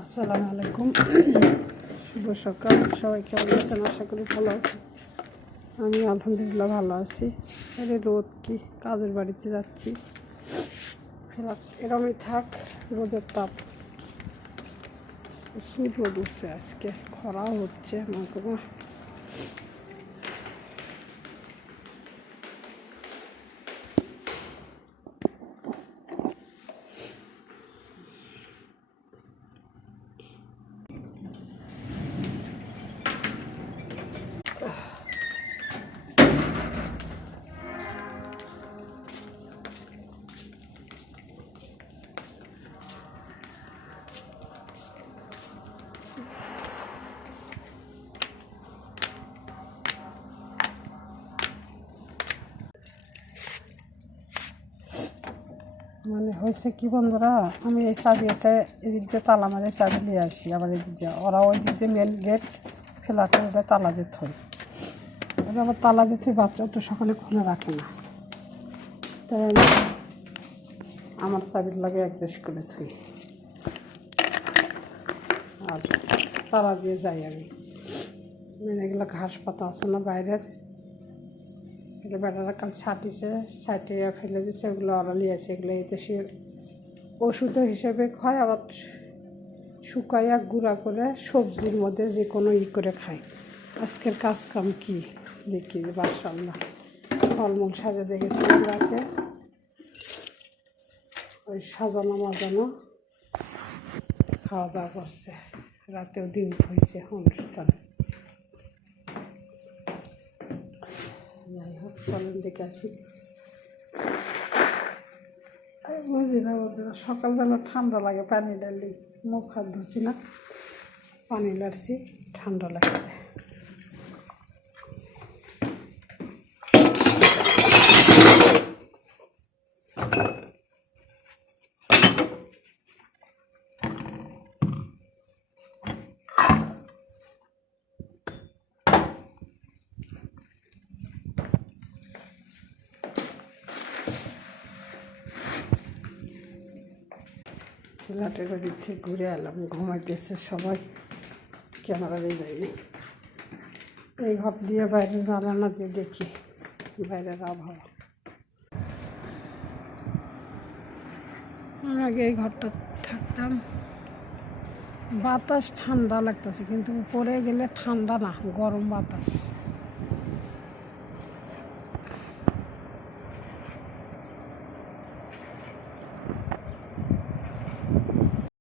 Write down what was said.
আসসালামু আলাইকুম। শুভ সকাল। সবাই কেমন আছেন? আশা করি ভালো আছি। আমি আলহামদুলিল্লাহ ভালো আছি। আরে রোদ কি, কাজের বাড়িতে যাচ্ছি। এরমই থাক, রোদের তাপ প্রচুর রোদ উঠছে, আজকে খরাও হচ্ছে মা। মানে হয়েছে কি বন্ধুরা, আমি এই চাবিটা এদিক দিয়ে তালা মারে চাবি নিয়ে আসি, আবার এদিক দিয়ে ওরা ওই দিক দিয়ে মেন গেট ফেলাতে ওটা তালা দিতে হয়। ওটা আবার তালা দিতে বাচ্চা তো সকালে খুলে রাখে না, তাই আমার চাবির লাগে অ্যাডজাস্ট করে থুই আর তালা দিয়ে যাই আমি। মানে এগুলো ঘাস পাতা আছে না বাইরের, এগুলো বেটারা কাল ছাটিয়ে ফেলে দিচ্ছে, ওগুলো ওরা নিয়ে আসে। এগুলো এই দেশে ওষুধ হিসেবে খায়, আবার শুকাইয়া গুঁড়া করে সবজির মধ্যে যে কোনো করে খায়। আজকের কাজ কাম কি দেখি, মাশাআল্লাহ ফলমূল সাজা দেখেছি রাতে, ওই সাজানো মাজানো খাওয়া দাওয়া করছে। রাতেও ডিম হয়েছে অনুষ্ঠানে। যাই হোক, চলেন দেখে আসি। বুঝি না বন্ধুরা, সকালবেলা ঠান্ডা লাগে, পানি ডালি মুখ হাত ধুছি না, পানি লাগছি, ঠান্ডা লাগছে। ফ্ল্যাটের বাড়ির থেকে ঘুরে এলাম, ঘুমাইতেছে সবাই, ক্যামেরা দিয়ে যায়নি। এই ঘর দিয়ে বাইরে জানালা দিয়ে দেখি বাইরের আবহাওয়া। আমি আগে এই ঘরটা থাকতাম, বাতাস ঠান্ডা লাগতেছে, কিন্তু উপরে গেলে ঠান্ডা না, গরম বাতাস।